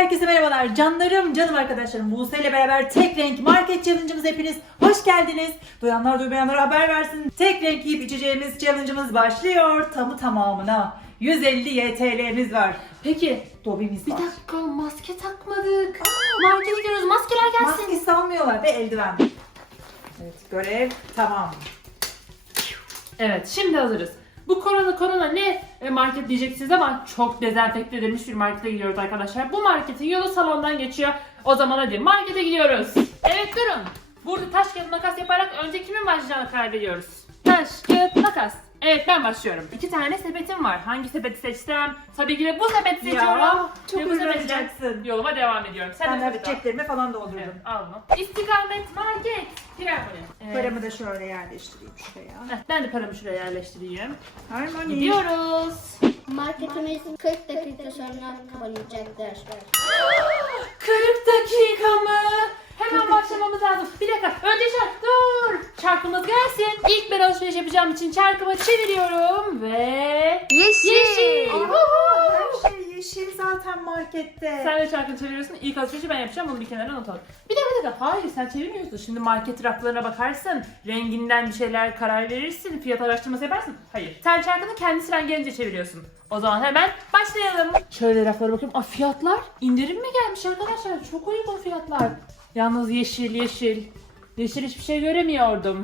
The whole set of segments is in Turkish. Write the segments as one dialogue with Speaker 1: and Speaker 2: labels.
Speaker 1: Herkese merhabalar canlarım, canım arkadaşlarım. Buse ile beraber tek renk market challenge'ımıza hepiniz hoş geldiniz. Duyanlar duymayanlara haber versin. Tek renk yiyip içeceğimiz challenge'ımız başlıyor. Tamamına 150 YTL'miz var.
Speaker 2: Peki
Speaker 1: Dobimiz
Speaker 2: bir
Speaker 1: var.
Speaker 2: dakika maske takmadık. Markete gidiyoruz, maskeler gelsin.
Speaker 1: Maske almıyorlar ve eldiven. Evet, görev tamam.
Speaker 2: Evet, şimdi hazırız. Bu korona ne market diyeceksiniz ama çok dezenfekte edilmiş bir markete gidiyoruz arkadaşlar. Bu marketin yolu salondan geçiyor. O zaman hadi markete gidiyoruz. Evet durun. Burada taş kağıt makas yaparak önce kimin başlayacağını karar veriyoruz. Taş kağıt makas. Evet ben başlıyorum. 2 tane sepetim var. Hangi sepeti seçsem? Tabii ki de bu sepeti seçiyorum.
Speaker 1: çok
Speaker 2: Ve bu sepetle
Speaker 1: uğraşacaksın.
Speaker 2: yoluma devam ediyorum. Sen
Speaker 1: Ben
Speaker 2: de
Speaker 1: de
Speaker 2: sepeti al.
Speaker 1: ceplerimi falan doldurdum.
Speaker 2: Evet, al bunu. İstikamet market. Girer buraya.
Speaker 1: Paramı da şöyle yerleştireyim şuraya.
Speaker 2: Ben de paramı şuraya yerleştireyim.
Speaker 1: Harmoni.
Speaker 2: Gidiyoruz.
Speaker 3: Marketimiz 40 dakika sonra kapanacaktır.
Speaker 2: 40 dakika mı? Hemen başlamamız lazım. Bir dakika. Önce dur. Çarkımız gelsin. İlk ben alışveriş yapacağım için çarkımı çeviriyorum ve... Yeşil.
Speaker 1: Her şey yeşil zaten markette.
Speaker 2: Sen de çarkını çeviriyorsun. İlk alışverişi ben yapacağım. Bunu bir kenara not al. Bir dakika. Hayır sen çevirmiyorsun. Şimdi market raflarına bakarsın. Renginden bir şeyler karar verirsin. Fiyat araştırması yaparsın. Hayır. Sen çarkını kendi sıran gelince çeviriyorsun. O zaman hemen başlayalım. Şöyle raflara bakıyorum. Aa fiyatlar indirim mi gelmiş arkadaşlar? Çok uygun fiyatlar. Yalnız yeşil. Yeşil hiçbir şey göremiyordum.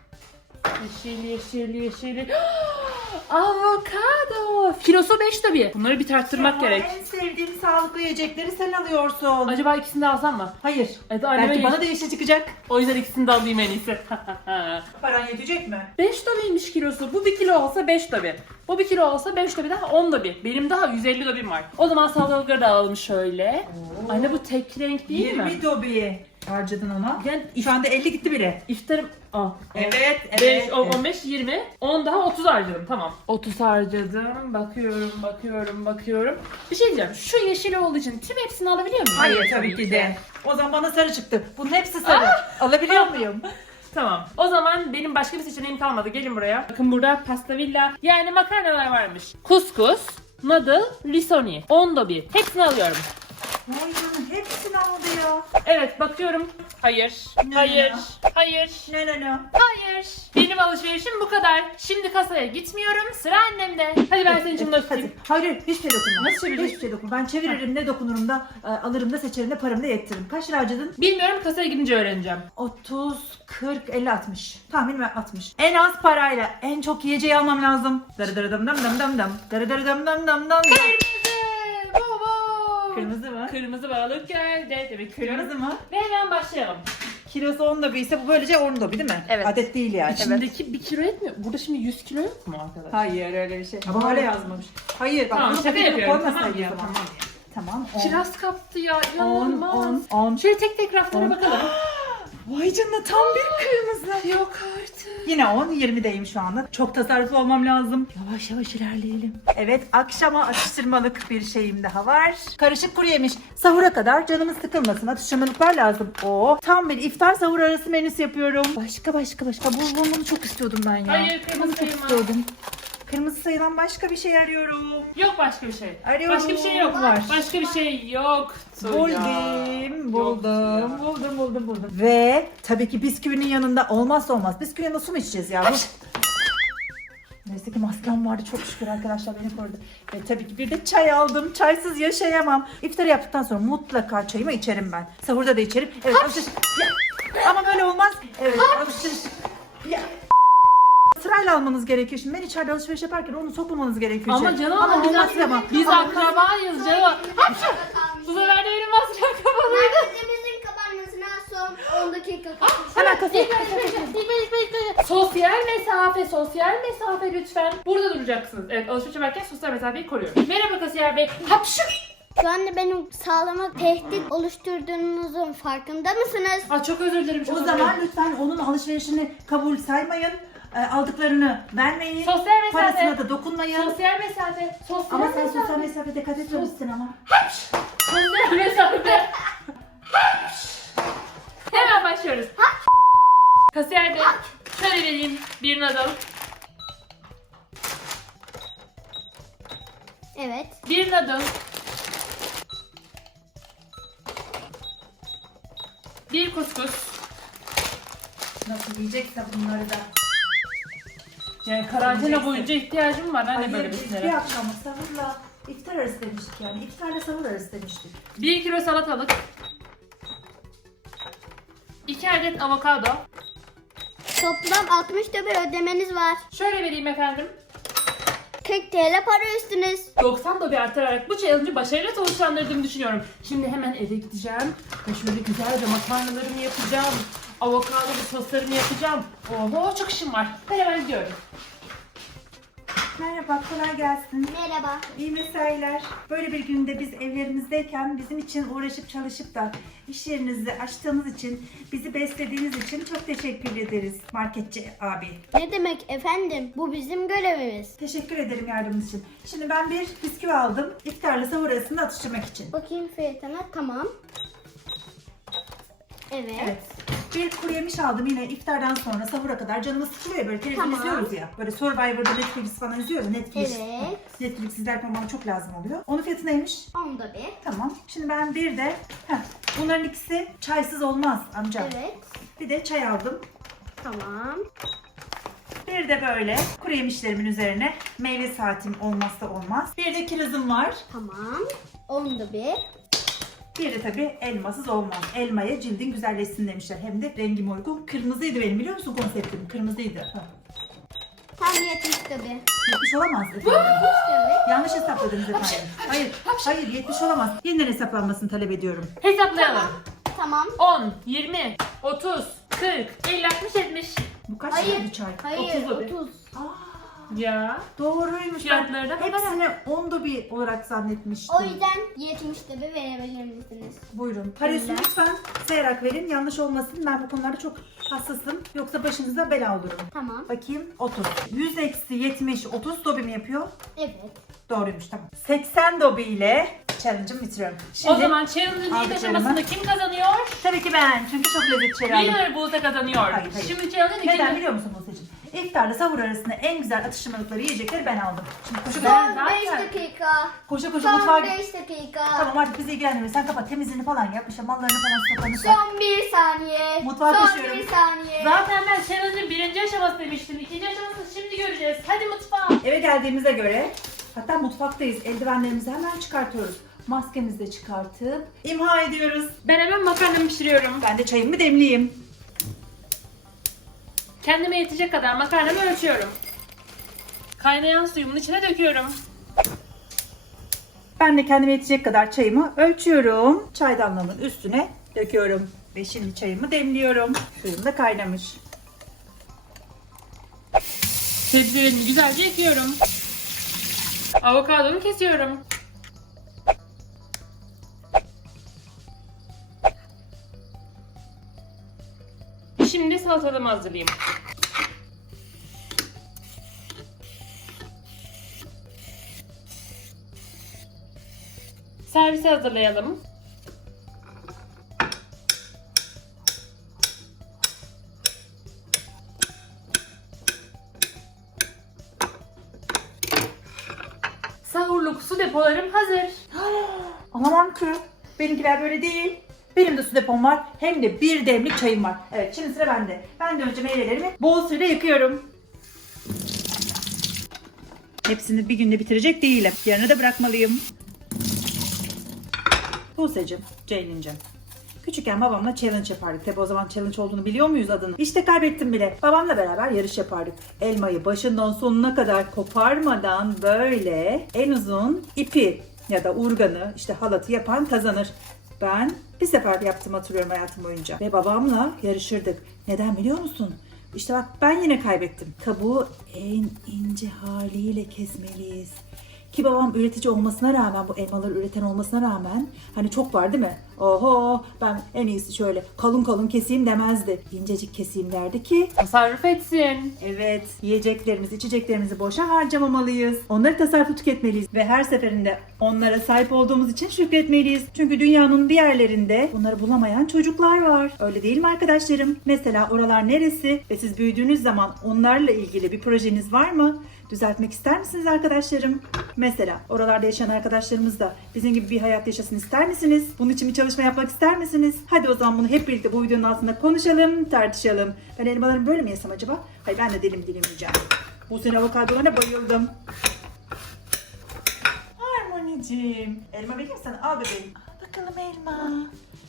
Speaker 2: Yeşil. Avokado. Kilosu 5 tabii. Bunları bir tarttırmak gerek.
Speaker 1: En sevdiğim sağlıklı yiyecekleri sen alıyorsun.
Speaker 2: Acaba ikisini de alsam mı?
Speaker 1: Hayır.
Speaker 2: Evet,
Speaker 1: Belki bana da yeşil çıkacak.
Speaker 2: O yüzden ikisini de alayım en iyisi.
Speaker 1: Paran yetecek mi?
Speaker 2: 5 tabiymiş kilosu. Bu 1 kilo olsa 5 tabi. Bu 1 kilo olsa 5 tabi daha 10 tabi. Benim daha 150 tabim var. O zaman salatalıkları da alalım şöyle. Anne bu tek renk değil
Speaker 1: 20
Speaker 2: mi?
Speaker 1: dobi harcadın ona.
Speaker 2: Yani
Speaker 1: Şu anda 50 gitti bile.
Speaker 2: İftarım... Aa,
Speaker 1: Evet,
Speaker 2: 5, 10, 15, 20. 10 daha 30 harcadım. Tamam. 30 harcadım. Bakıyorum. Bir şey diyeceğim. Şu yeşil olduğu için tüm hepsini alabiliyor muyum?
Speaker 1: Hayır tabii ki de. O zaman bana sarı çıktı. Bunun hepsi sarı. Alabiliyor muyum?
Speaker 2: Tamam. O zaman benim başka bir seçeneğim kalmadı. Gelin buraya. Bakın burada pasta villa. Yani makarnalar varmış. Kuskus, noodle, risotto. 10 dobi. Hepsini alıyorum.
Speaker 1: Vay canına hepsini aldı ya.
Speaker 2: Evet bakıyorum. Hayır.
Speaker 1: Ne?
Speaker 2: Hayır.
Speaker 1: Ne.
Speaker 2: Hayır. Benim alışverişim bu kadar. Şimdi kasaya gitmiyorum. Sıra annemde. Hadi ben senin için bunları tutayım.
Speaker 1: Hayır hiçbir şey dokunma.
Speaker 2: Nasıl çevirecek?
Speaker 1: Hiçbir şey dokunma. Ben çeviririm ne dokunurum da alırım da seçerim de paramı da yettiririm. Kaç lira harcadın?
Speaker 2: Bilmiyorum kasaya gidince öğreneceğim.
Speaker 1: 30, 40, 50, 60. Tahmin ver 60. En az parayla en çok yiyeceği almam lazım. Darıdarıdım dam dam dam dam. Darıdarıdım dam dam dam. Kırmızı mı?
Speaker 2: Kırmızı balık geldi. Demek
Speaker 1: Kırmızı mı?
Speaker 2: Ve hemen başlayalım.
Speaker 1: Kilosu 10 dobi ise bu böylece 10 dobi değil mi?
Speaker 2: Evet.
Speaker 1: Adet değil yani.
Speaker 2: İçindeki 1 kilo etmiyor. Burada şimdi 100 kilo yok mu arkadaş?
Speaker 1: Hayır öyle bir şey. Ama öyle yazmamış. Hayır bak
Speaker 2: Tamam,
Speaker 1: bunu
Speaker 2: şaka
Speaker 1: paketine
Speaker 2: yapıyorum.
Speaker 1: koymasaydın
Speaker 2: Tamam ya,
Speaker 1: o zaman.
Speaker 2: tamam.
Speaker 1: Tamam. 10.
Speaker 2: Kiraz kaptı ya.
Speaker 1: 10,
Speaker 2: İnanılmaz.
Speaker 1: 10.
Speaker 2: Şöyle tek raflara
Speaker 1: 10.
Speaker 2: bakalım.
Speaker 1: Vay canına tam bir kırmızı.
Speaker 2: Yok artık.
Speaker 1: Yine 10, 20'deyim şu anda. Çok tasarruflu olmam lazım. Yavaş yavaş ilerleyelim. Evet, akşama atıştırmalık bir şeyim daha var. Karışık kuru yemiş. Sahura kadar canımız sıkılmasın. Atıştırmalıklar lazım. Tam bir iftar sahur arası menüsü yapıyorum. Başka. Bunu çok istiyordum ben ya.
Speaker 2: Hayır, kırmızı
Speaker 1: Bunu çok
Speaker 2: sayılmaz.
Speaker 1: istiyordum. Kırmızı sayılan başka bir şey arıyorum.
Speaker 2: Yok başka bir şey.
Speaker 1: Arıyorum.
Speaker 2: Başka bir şey yok.
Speaker 1: Var.
Speaker 2: Başka bir şey yok.
Speaker 1: Buldum. Ve tabii ki bisküvinin yanında olmazsa olmaz. Bisküvinin yanında su mu içeceğiz ya? Neyse ki maskem vardı çok şükür arkadaşlar beni korudu. Ve tabii ki bir de çay aldım. Çaysız yaşayamam. İftarı yaptıktan sonra mutlaka çayımı içerim ben. Sahurda da içerim. Evet alışveriş. Ama böyle olmaz. Evet alışveriş. Ya. Sırayla almanız gerekiyor. Şimdi ben içeride alışveriş yaparken onu sokmamanız gerekiyor.
Speaker 2: Ama
Speaker 1: içeri.
Speaker 2: canım
Speaker 1: ama
Speaker 2: biz
Speaker 1: olmaz ama.
Speaker 2: Biz akrabayız canım. Bu sefer de benim masraf kapalıydı.
Speaker 3: Marketimizin kapanmasına son 10 dakika kalmış.
Speaker 1: Hemen kasaya.
Speaker 2: Sosyal mesafe lütfen. Burada duracaksınız. Evet alışveriş yaparken sosyal mesafeyi koruyorum. Merhaba kasiyer bey. Hapşu.
Speaker 3: Şu anda benim sağlama tehdit oluşturduğunuzun farkında mısınız?
Speaker 2: Aa, çok özür dilerim.
Speaker 1: O zaman lütfen onun alışverişini kabul saymayın. Aldıklarını vermeyin.
Speaker 2: Sosyal mesafe.
Speaker 1: Parasına da dokunmayın.
Speaker 2: Sosyal mesafe.
Speaker 1: Ama sen sosyal mesafe dikkat etmemişsin ama.
Speaker 2: Sosyal mesafe. Hemen başlıyoruz. Kasiyer bey. Şöyle vereyim bir noodle.
Speaker 3: Evet.
Speaker 2: Bir noodle. Bir kuskus.
Speaker 1: Nasıl yiyecekse bunları da.
Speaker 2: Yani karantina boyunca ihtiyacım var anne böyle
Speaker 1: Hayır, biz bir
Speaker 2: besinlere.
Speaker 1: akşamı sahurla iftar arası demiştik yani. İftarla sahur arası demiştik.
Speaker 2: 1 kilo salatalık. 2 adet avokado.
Speaker 3: Toplam 60 dobi ödemeniz var.
Speaker 2: Şöyle vereyim efendim.
Speaker 3: 40 TL para üstünüz.
Speaker 2: 90 dobi arttırarak bu challenge'ı başarıyla sonuçlandırdığımı düşünüyorum. Şimdi hemen eve gideceğim ve şöyle güzelce makarnalarımı yapacağım. Avokadolu soslarımı yapacağım. Oho çok işim var. Ben hemen gidiyorum.
Speaker 1: Merhaba, kolay gelsin.
Speaker 3: Merhaba.
Speaker 1: İyi mesailer. Böyle bir günde biz evlerimizdeyken bizim için uğraşıp çalışıp da iş yerinizi açtığınız için, bizi beslediğiniz için çok teşekkür ederiz marketçi abi.
Speaker 3: Ne demek efendim? Bu bizim görevimiz.
Speaker 1: Teşekkür ederim yardımınız için. Şimdi ben bir bisküvi aldım. İftarla sahur arasında atıştırmak için.
Speaker 3: Bakayım fiyatına. Tamam. Evet.
Speaker 1: Evet. Bir kuru yemiş aldım yine iftardan sonra sahura kadar. Canımız sıkılıyor ya, böyle televizyon
Speaker 3: Tamam.
Speaker 1: izliyoruz ya. Böyle Survivor'da Netflix falan izliyoruz. Netflix.
Speaker 3: Evet.
Speaker 1: Netflix izlerken bana çok lazım oluyor. Onun fiyatı neymiş?
Speaker 3: Onda bir.
Speaker 1: Tamam. Şimdi ben bir de bunların ikisi çaysız olmaz amca.
Speaker 3: Evet.
Speaker 1: Bir de çay aldım.
Speaker 3: Tamam.
Speaker 1: Bir de böyle kuru yemişlerimin üzerine meyve saatim olmazsa olmaz. Bir de kirazım var.
Speaker 3: Tamam. Onda bir.
Speaker 1: Bir de tabii elmasız olmaz. Elmaya cildin güzelleşsin demişler. Hem de rengime uygun. Kırmızıydı benim, biliyor musun konseptim? Kırmızıydı.
Speaker 3: Tam 70 dobi.
Speaker 1: 70 olamaz efendim.
Speaker 3: 70 dobi.
Speaker 1: Yanlış hesapladınız efendim. Hayır 70 olamaz. Yeniden hesaplanmasını talep ediyorum.
Speaker 2: Hesaplayalım.
Speaker 3: Tamam.
Speaker 2: 10, 20, 30, 40, 50, 60, 70.
Speaker 1: Bu kaç
Speaker 3: Hayır.
Speaker 1: lira bir çay?
Speaker 3: Hayır
Speaker 2: 30 dobi.
Speaker 3: 30.
Speaker 1: Aa,
Speaker 2: Ya.
Speaker 1: doğruymuş.
Speaker 2: Fiyatları da
Speaker 1: Ben hepsini 10 dobi olarak zannetmiştim.
Speaker 3: O yüzden 70 dobi verebilir misiniz?
Speaker 1: Buyurun. Parasını
Speaker 3: Teşekkürler.
Speaker 1: lütfen sayarak verin. Yanlış olmasın. Ben bu konularda çok hassasım. Yoksa başınıza bela olurum.
Speaker 3: Tamam.
Speaker 1: Bakayım 30. 100 eksi 70 30 dobi mi yapıyor?
Speaker 3: Evet.
Speaker 1: Doğruymuş, tamam. 80 dobi ile challenge'ımı bitiriyorum.
Speaker 2: O zaman challenge'ın ilk
Speaker 1: aldıklarımı-
Speaker 2: aşamasında kim kazanıyor?
Speaker 1: Tabii ki ben. Çünkü çok lezzetli şeyler aldım.
Speaker 2: Winner Buse kazanıyor.
Speaker 1: Hayır.
Speaker 2: Şimdi challenge'ın
Speaker 1: Neden
Speaker 2: ikinci...
Speaker 1: biliyor musun Buse'cim? İftarla sahur arasında en güzel atıştırmalıkları, yiyecekleri ben aldım. Şimdi koşa
Speaker 2: Ben
Speaker 3: Son 5
Speaker 2: zaten-
Speaker 3: dakika.
Speaker 1: koşa
Speaker 3: Son
Speaker 1: mutfağa
Speaker 3: 5 dakika.
Speaker 1: Tamam artık bizi ilgilendirmiyor. Sen kapat, temizliğini falan yap. İşte mallarını falan stoklarını sen.
Speaker 3: Son 1 saniye.
Speaker 1: Mutfağa
Speaker 3: Son
Speaker 1: koşuyorum.
Speaker 3: 1 saniye.
Speaker 2: Zaten ben challenge'ın birinci aşaması demiştim. İkinci aşamasını şimdi göreceğiz. Hadi mutfağa.
Speaker 1: Eve geldiğimize göre, hatta mutfaktayız. Eldivenlerimizi hemen çıkartıyoruz. Maskemizi de çıkartıp imha ediyoruz.
Speaker 2: Ben hemen makarnamı pişiriyorum.
Speaker 1: Ben de çayımı demleyeyim.
Speaker 2: Kendime yetecek kadar makarnamı ölçüyorum. Kaynayan suyumun içine döküyorum.
Speaker 1: Ben de kendime yetecek kadar çayımı ölçüyorum. Çaydanlığımın üstüne döküyorum. Ve şimdi çayımı demliyorum. Suyum da kaynamış.
Speaker 2: Sebzelerimi güzelce ekliyorum. Avokadomu kesiyorum. Şimdi salatalığımı hazırlayayım. Servise hazırlayalım. Sahurluk su depolarım hazır.
Speaker 1: Anlamam ki. Benimkiler böyle değil. Benim de su depom var. Hem de bir demlik çayım var. Evet, şimdi sıra bende. Ben de önce meyvelerimi bol suyla yıkıyorum. Hepsini bir günde bitirecek değilim. Yarına da bırakmalıyım. Buse'cim, Ceylin'cim. Küçükken babamla challenge yapardık. Tabi o zaman challenge olduğunu biliyor muyuz adını? İşte kaybettim bile. Babamla beraber yarış yapardık. Elmayı başından sonuna kadar koparmadan böyle en uzun ipi ya da urganı, işte halatı yapan kazanır. Ben bir sefer yaptım, hatırlıyorum hayatım boyunca. Ve babamla yarışırdık. Neden biliyor musun? İşte bak, ben yine kaybettim. Kabuğu en ince haliyle kesmeliyiz. Ki babam üretici olmasına rağmen, bu elmaları üreten olmasına rağmen, hani çok var değil mi? Oho, ben en iyisi şöyle kalın kalın keseyim demezdi. İncecik keseyim derdi ki
Speaker 2: Tasarruf etsin.
Speaker 1: evet, yiyeceklerimizi, içeceklerimizi boşa harcamamalıyız. Onları tasarruflu tüketmeliyiz. Ve her seferinde onlara sahip olduğumuz için şükretmeliyiz. Çünkü dünyanın bir yerlerinde bunları bulamayan çocuklar var. Öyle değil mi arkadaşlarım? Mesela oralar neresi? Ve siz büyüdüğünüz zaman onlarla ilgili bir projeniz var mı? düzeltmek ister misiniz arkadaşlarım? Mesela oralarda yaşayan arkadaşlarımız da bizim gibi bir hayat yaşasın ister misiniz? Bunun için bir çalışma yapmak ister misiniz? Hadi o zaman bunu hep birlikte bu videonun altında konuşalım, tartışalım. Ben elmalarımı böyle mi yesem acaba? Hayır, ben de dilim yiyeceğim. Bu sene avokadolarına bayıldım. Harmonicim. Elma vereyim sana. Al bebeğim. Al bakalım elma.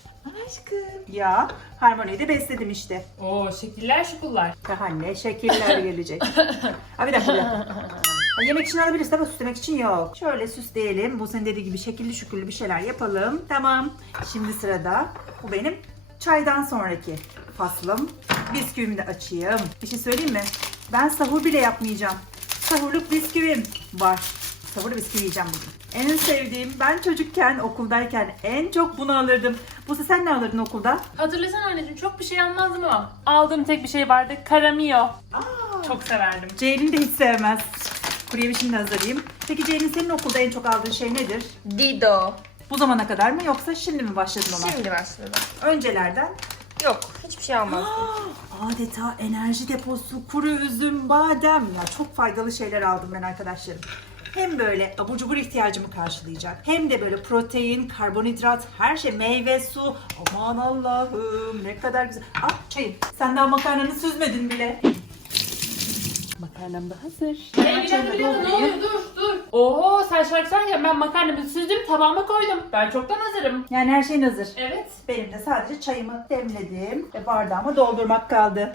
Speaker 1: Aşkım. Ya Harmony'yi de besledim işte.
Speaker 2: Oo, şekiller şukullar.
Speaker 1: Daha ne şekiller gelecek. Ha bir dakika. Ha, yemek için alabiliriz ama süslemek için yok. Şöyle süsleyelim. Bu senin dediği gibi şekilli şükürlü bir şeyler yapalım. Tamam. Şimdi sırada bu benim çaydan sonraki faslım. Bisküvimi de açayım. Bir şey söyleyeyim mi? Ben sahur bile yapmayacağım. Sahurluk bisküvim var. Sahurlu bisküvi yiyeceğim bugün. En sevdiğim, ben çocukken okuldayken en çok bunu alırdım. Buse sen ne alırdın okulda?
Speaker 2: Hatırlasana anneciğim, çok bir şey almazdım ama aldığım tek bir şey vardı. Karamio.
Speaker 1: Aa,
Speaker 2: Çok severdim.
Speaker 1: Ceylin de hiç sevmez. Kuru yemişini de hazırlayayım. Peki Ceylin, senin okulda en çok aldığın şey nedir?
Speaker 4: Dido.
Speaker 1: Bu zamana kadar mı yoksa şimdi mi başladın ona?
Speaker 4: Şimdi başladım.
Speaker 1: Öncelerden
Speaker 4: Yok, hiçbir şey almazdım.
Speaker 1: adeta enerji deposu, kuru üzüm, badem. Ya çok faydalı şeyler aldım ben arkadaşlarım. Hem böyle abur cubur ihtiyacımı karşılayacak. Hem de böyle protein, karbonhidrat, her şey, meyve, su. Aman Allah'ım ne kadar güzel. Ah çayım. Sen daha makarnanı süzmedin bile. Makarnam da hazır.
Speaker 2: Bir dakika, ne oluyor? Dur. Oho, sen şarkı söylerken ben makarnamı süzdüm, tabağıma koydum. Ben çoktan hazırım.
Speaker 1: Yani her şeyin hazır.
Speaker 2: Evet.
Speaker 1: Benim de sadece çayımı demledim ve bardağıma doldurmak kaldı.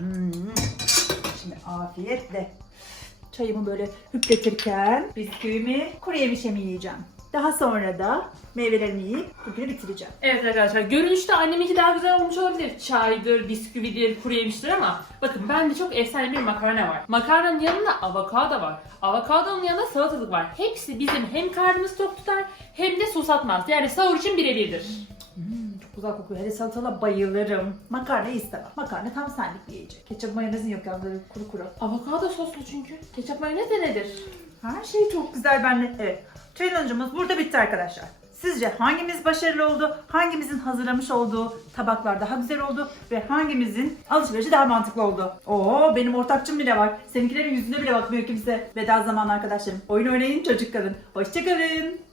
Speaker 1: Şimdi afiyetle çayımı böyle hüpletirken bisküvimi, kuru yemişimi yiyeceğim. Daha sonra da meyvelerimi yiyip bugünü bitireceğim.
Speaker 2: Evet arkadaşlar, görünüşte anneminki daha güzel olmuş olabilir. Çaydır, bisküvidir, kuru yemiştir ama bakın bende çok efsane bir makarna var. Makarnanın yanında avokado var. Avokadonun yanında salatalık var. Hepsi bizim hem karnımızı tok tutar hem de susatmaz. Yani sahur için birebirdir.
Speaker 1: Çok güzel kokuyor. Hele salatalığa bayılırım. Makarnayı istemem. Makarna tam senlik bir yiyecek. Ketçap mayonezin yok ya, böyle kuru kuru.
Speaker 2: Avokado soslu çünkü. Ketçap mayonez de nedir?
Speaker 1: Her şey çok güzel bende. Evet. Challenge'ımız burada bitti arkadaşlar. Sizce hangimiz başarılı oldu? Hangimizin hazırlamış olduğu tabaklar daha güzel oldu? Ve hangimizin alışverişi daha mantıklı oldu? Oo, benim ortakçım bile var. Seninkilerin yüzüne bile bakmıyor kimse. Veda zamanı arkadaşlarım. Oyun oynayın, çocuk kalın. Hoşça kalın.